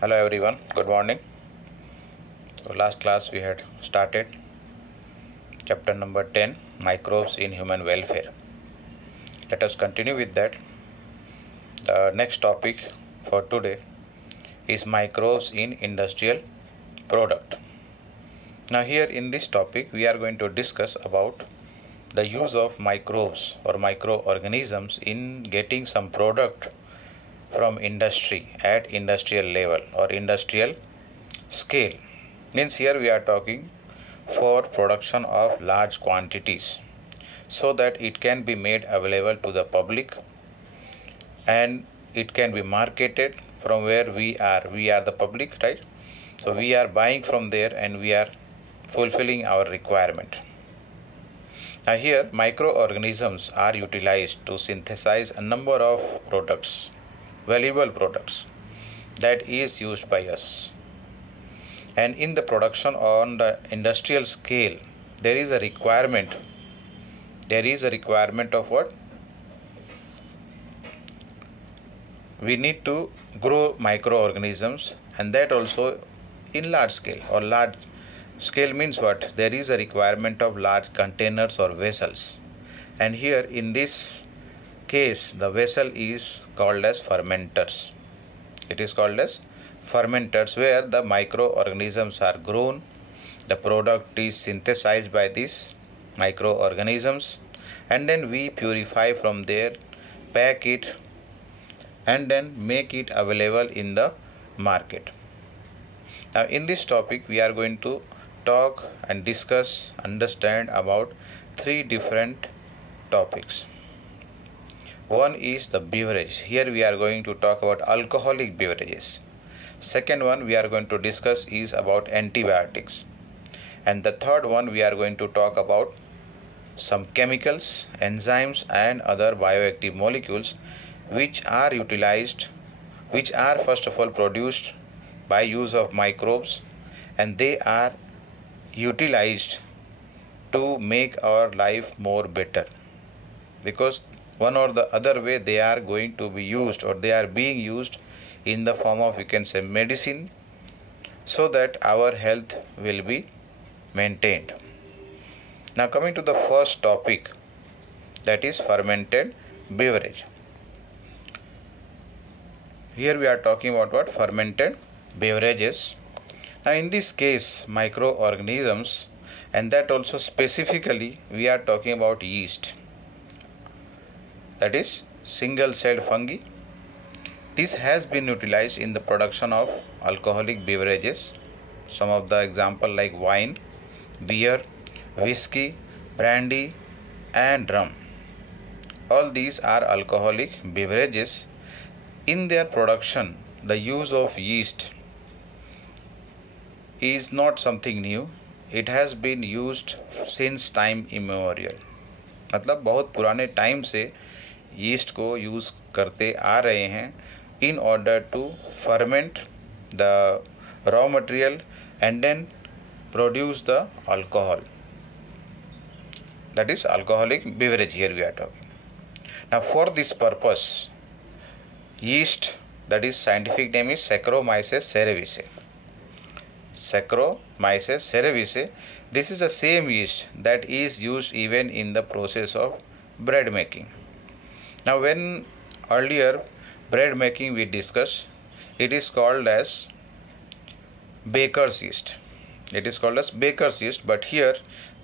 Hello everyone, good morning. So last class we had started chapter number 10, microbes in human welfare. Let us continue with that. The next topic for today is microbes in industrial product. Now here in this topic we are going to discuss about the use of microbes or microorganisms in getting some product from industry at industrial level or industrial scale. Means here we are talking for production of large quantities so that it can be made available to the public and it can be marketed from where we are the public, right? So we are buying from there and we are fulfilling our requirement. Now here microorganisms are utilized to synthesize a number of products, valuable products that is used by us. And in the production on the industrial scale, there is a requirement of what? We need to grow microorganisms, and that also in large scale. Or large scale means what? There is a requirement of large containers or vessels, and here in this case the vessel is called as fermenters. It is called as fermenters, where the microorganisms are grown, the product is synthesized by these microorganisms, and then we purify from there, pack it, and then make it available in the market. Now in this topic we are going to talk and discuss, understand about three different topics. One is the beverage. Here we are going to talk about alcoholic beverages. Second one we are going to discuss is about antibiotics. And the third one we are going to talk about some chemicals, enzymes and other bioactive molecules which are utilized, which are first of all produced by use of microbes, and they are utilized to make our life more better, because one or the other way they are going to be used, or they are being used in the form of, you can say, medicine, so that our health will be maintained. Now coming to the first topic, that is fermented beverage. Here we are talking about what? Fermented beverages. Now in this case microorganisms, and that also specifically we are talking about yeast, that is single celled fungi. This has been utilized in the production of alcoholic beverages. Some of the example like wine, beer, whiskey, brandy and rum. All these are alcoholic beverages. In their production, the use of yeast is not something new. It has been used since time immemorial. मतलब बहुत पुराने time से yeast को use करते आ रहे हैं in order to ferment the raw material and then produce the alcohol. That is alcoholic beverage here we are talking. Now for this purpose, yeast, that is scientific name is Saccharomyces cerevisiae. Saccharomyces cerevisiae. This is the same yeast that is used even in the process of bread making. Now when earlier bread making we discussed, it is called as baker's yeast. It is called as baker's yeast, but here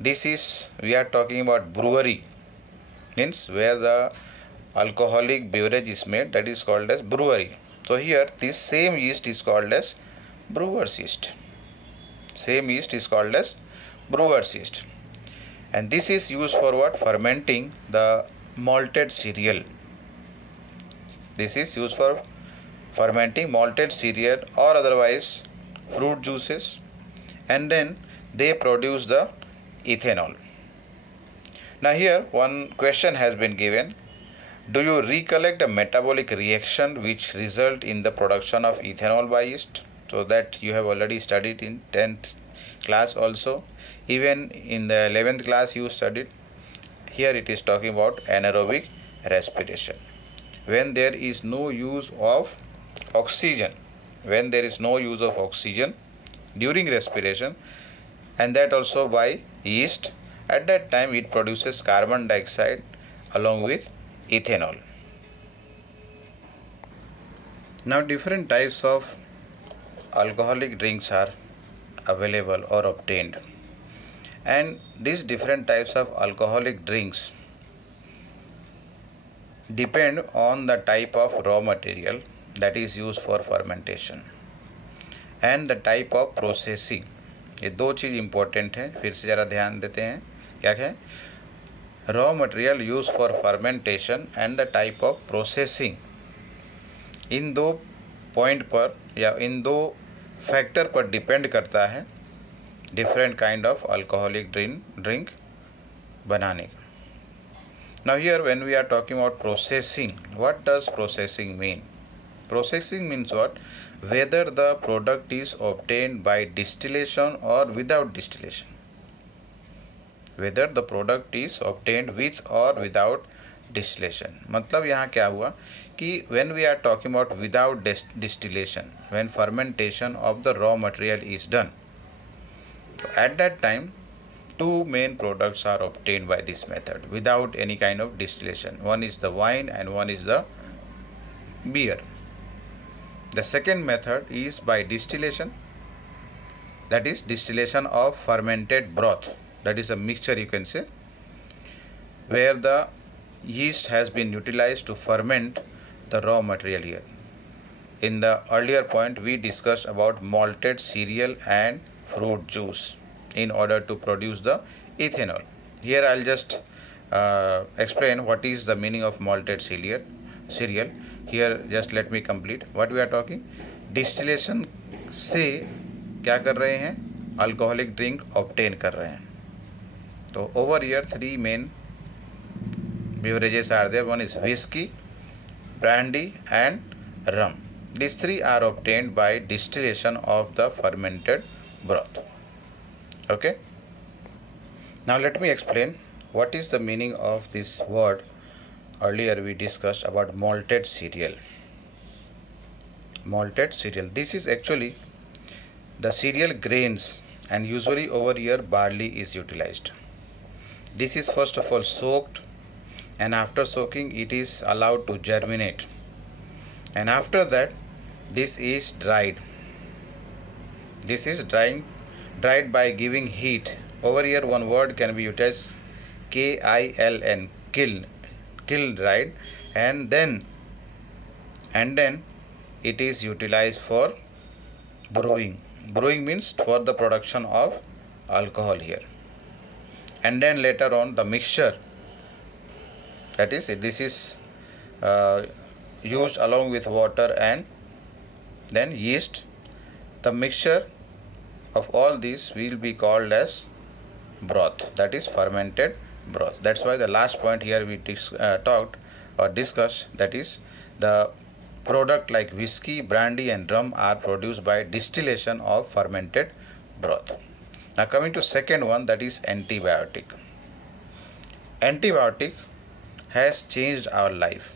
this is, we are talking about brewery, means where the alcoholic beverage is made, that is called as brewery. So here this same yeast is called as brewer's yeast. Same yeast is called as brewer's yeast, and this is used for what? Fermenting the malted cereal. This is used for fermenting malted cereal or otherwise fruit juices, and then they produce the ethanol. Now here one question has been given. Do you recollect a metabolic reaction which result in the production of ethanol by yeast? So that you have already studied in 10th class also. Even in the 11th class you studied. Here it is talking about anaerobic respiration. When there is no use of oxygen, when there is no use of oxygen during respiration, and that also by yeast. At that time it produces carbon dioxide along with ethanol. Now different types of alcoholic drinks are available or obtained, and these different types of alcoholic drinks depend on the type of raw material that is used for fermentation and the type of processing. ये दो चीज़ important है, फिर से ज़रा ध्यान देते हैं क्या है, raw material use for fermentation and the type of processing. इन दो पॉइंट पर या इन दो फैक्टर पर डिपेंड करता है different kind of alcoholic drink बनाने का. Now here when we are talking about processing, what does processing mean? Processing means what? Whether the product is obtained by distillation or without distillation. Whether the product is obtained with or without distillation. मतलब यहाँ क्या हुआ कि when we are talking about without distillation, when fermentation of the raw material is done, at that time two main products are obtained by this method without any kind of distillation. One is the wine and one is the beer. The second method is by distillation, that is distillation of fermented broth, that is a mixture you can say, where the yeast has been utilized to ferment the raw material here. In the earlier point we discussed about malted cereal and fruit juice in order to produce the ethanol. Here I'll just explain what is the meaning of malted cereal. Here just let me complete what we are talking. Distillation से क्या कर रहे हैं, alcoholic drink obtain कर रहे हैं. तो over year three main beverages are there. One is whiskey, brandy and rum. These three are obtained by distillation of the fermented broth. Okay. Now let me explain what is the meaning of this word. Earlier we discussed about malted cereal. Malted cereal. This is actually the cereal grains, and usually over here barley is utilized. This is first of all soaked, and after soaking it is allowed to germinate, and after that this is dried. This is dried by giving heat. Over here one word can be utilized, KILN, kiln dried, and then it is utilized for brewing. Brewing means for the production of alcohol here, and then later on the mixture, that is this is used along with water and then yeast. The mixture of all these will be called as broth, that is fermented broth. That's why the last point here we talked or discussed, that is the product like whiskey, brandy and rum are produced by distillation of fermented broth. Now coming to second one, that is antibiotic. Antibiotic has changed our life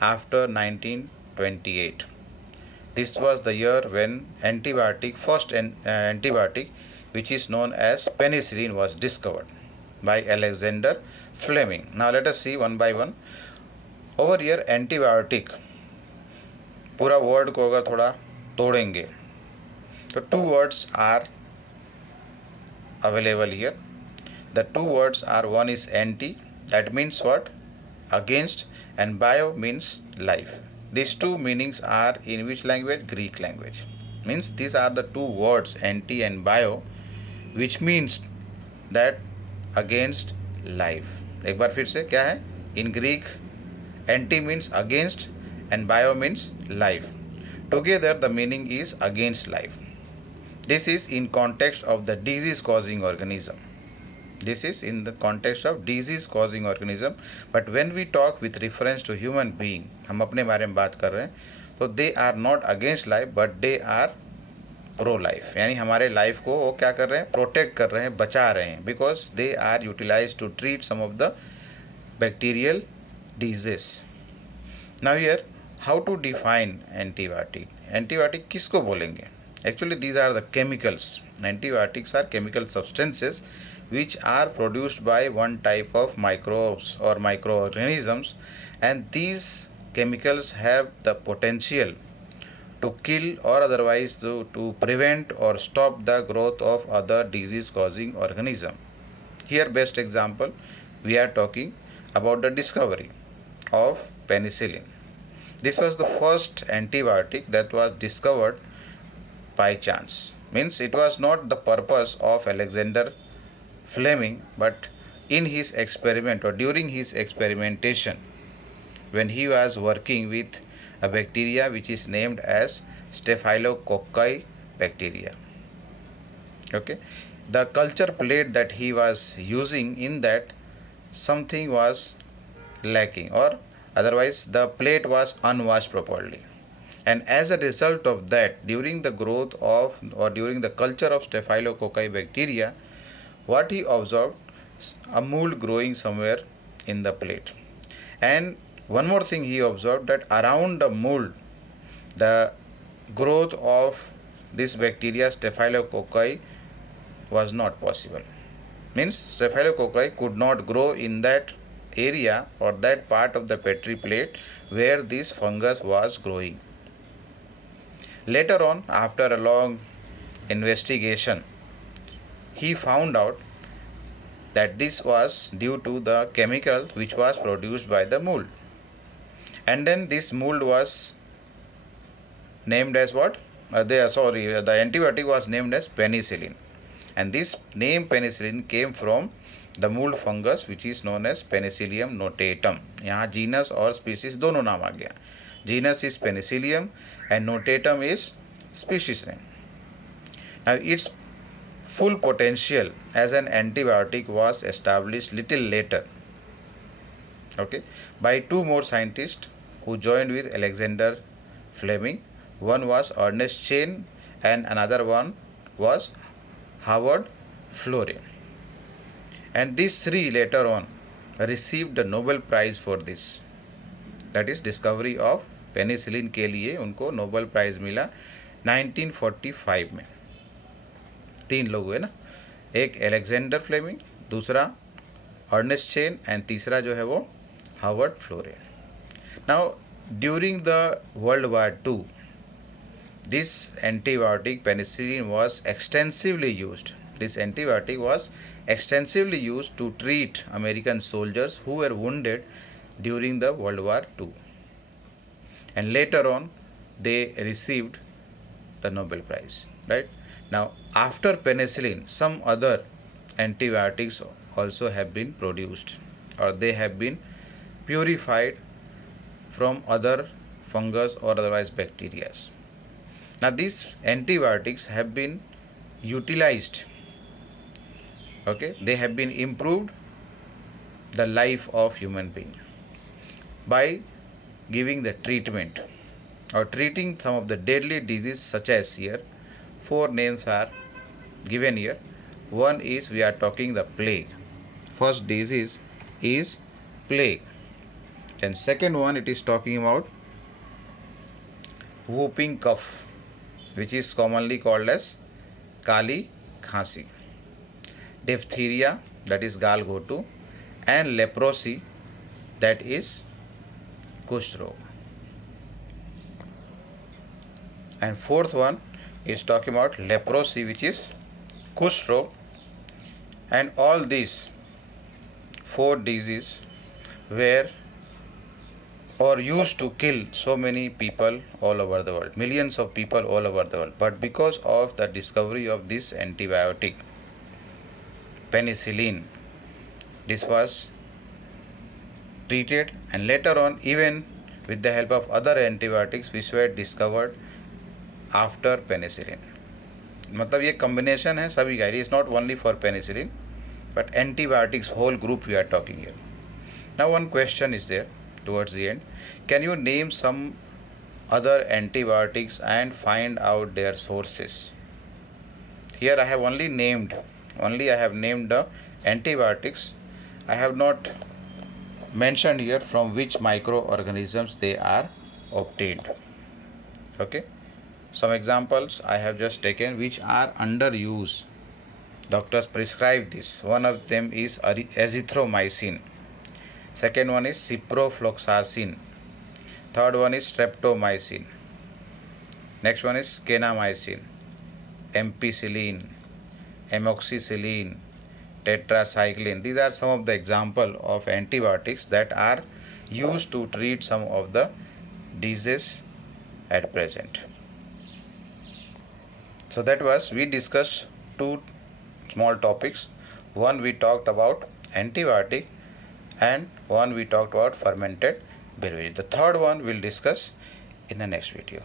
after 1928. This was the year when first antibiotic, which is known as penicillin, was discovered by Alexander Fleming. Now let us see one by one. Over here antibiotic, पूरा word को अगर थोड़ा तोड़ेंगे तो two words are available here. The two words are, one is anti, that means what? Against, and bio means life. These two meanings are in which language? Greek language. Means these are the two words, anti and bio, which means that against life. एक बार फिर से क्या है? In Greek, anti means against and bio means life. Together the meaning is against life. This is in context of the disease causing organism. This is in the context of disease causing organism. But when we talk with reference to human being, हम अपने बारे में बात कर रहे हैं, तो they are not against life but they are pro life. यानी हमारे लाइफ को वो क्या कर रहे हैं? प्रोटेक्ट कर रहे हैं, बचा रहे हैं, because they are utilized to treat some of the bacterial disease. Now here, how to define antibiotic? Antibiotic किसको बोलेंगे? Actually these are the chemicals. Antibiotics are chemical substances which are produced by one type of microbes or microorganisms, and these chemicals have the potential to kill or otherwise to prevent or stop the growth of other disease causing organism. Here best example, we are talking about the discovery of penicillin. This was the first antibiotic that was discovered by chance. Means it was not the purpose of Alexander Fleming, but in his experiment or during his experimentation, when he was working with a bacteria which is named as Staphylococci bacteria. Okay, the culture plate that he was using, in that something was lacking, or otherwise the plate was unwashed properly, and as a result of that, during the growth of or during the culture of Staphylococci bacteria, what he observed, a mold growing somewhere in the plate. And one more thing he observed, that around the mold the growth of this bacteria Staphylococci was not possible. Means Staphylococci could not grow in that area or that part of the petri plate where this fungus was growing. Later on, after a long investigation, he found out that this was due to the chemical which was produced by the mold. And then this mold was named as what? The antibiotic was named as penicillin. And this name penicillin came from the mold fungus which is known as Penicillium notatum. यहाँ genus और species दोनों नाम आ गया. Genus is Penicillium and notatum is species name. Now its full potential as an antibiotic was established little later, okay, by two more scientists who joined with Alexander Fleming. One was Ernest Chain and another one was Howard Florey. And these three later on received the Nobel Prize for this, that is discovery of penicillin के लिए उनको Nobel prize मिला 1945 में. तीन लोग हुए ना, एक एलेक्जेंडर फ्लेमिंग, दूसरा अर्नेस्ट चेन एंड तीसरा जो है वो Howard Florey. Now during the world war II, this antibiotic penicillin was extensively used. This antibiotic was extensively used to treat American soldiers who were wounded during the World War II. And later on, they received the Nobel Prize. Right? Now, after penicillin, some other antibiotics also have been produced, or they have been purified from other fungus or otherwise bacteria. Now these antibiotics have been utilized, okay, they have been improved the life of human being by giving the treatment or treating some of the deadly diseases, such as here four names are given here. One is, we are talking the plague. First disease is plague, and second one it is talking about whooping cough, which is commonly called as Kali Khasi, diphtheria, that is Galgotu, and leprosy, that is Kush Rog. And fourth one is talking about leprosy, which is Kush Rog, and all these four diseases were or used to kill so many people all over the world, millions of people all over the world. But because of the discovery of this antibiotic, penicillin, this was treated, and later on, even with the help of other antibiotics which were discovered after penicillin. मतलब ये combination है सभी का, it is not only for penicillin, but antibiotics whole group we are talking here. Now one question is there towards the end. Can you name some other antibiotics and find out their sources? Here I have only named the antibiotics. I have not mentioned here from which microorganisms they are obtained. Okay, some examples I have just taken which are under use. Doctors prescribe this. One of them is azithromycin. Second one is ciprofloxacin. Third one is streptomycin. Next one is kanamycin, ampicillin, amoxicillin, tetracycline. These are some of the example of antibiotics that are used to treat some of the diseases at present. So that was, we discussed two small topics. One we talked about antibiotic and one we talked about fermented beverage. The third one we'll discuss in the next video.